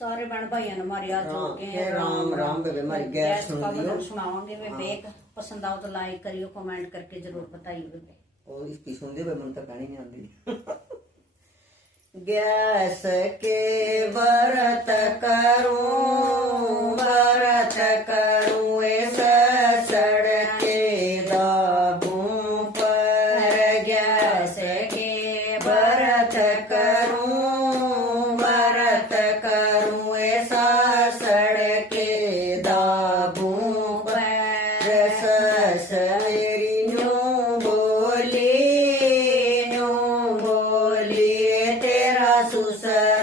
सारे बहन भाइयों ने हमारे हाथ जोड़ के हाँ, राम राम बेबे हमारी गैस सुन का लियो। बदल सुनावांगे बेबे एक पसंद आओ तो लाइक करियो कमेंट करके जरूर बताइए बेबे। और इसकी सुन दे मन तक कहनी नहीं आती। गैस के व्रत करूं ऐसा सड़के दाबों पर। गैस के व्रत करूं ऐसा सड़के दाबों पर। सस मेरी यूं बोली तेरा सुसर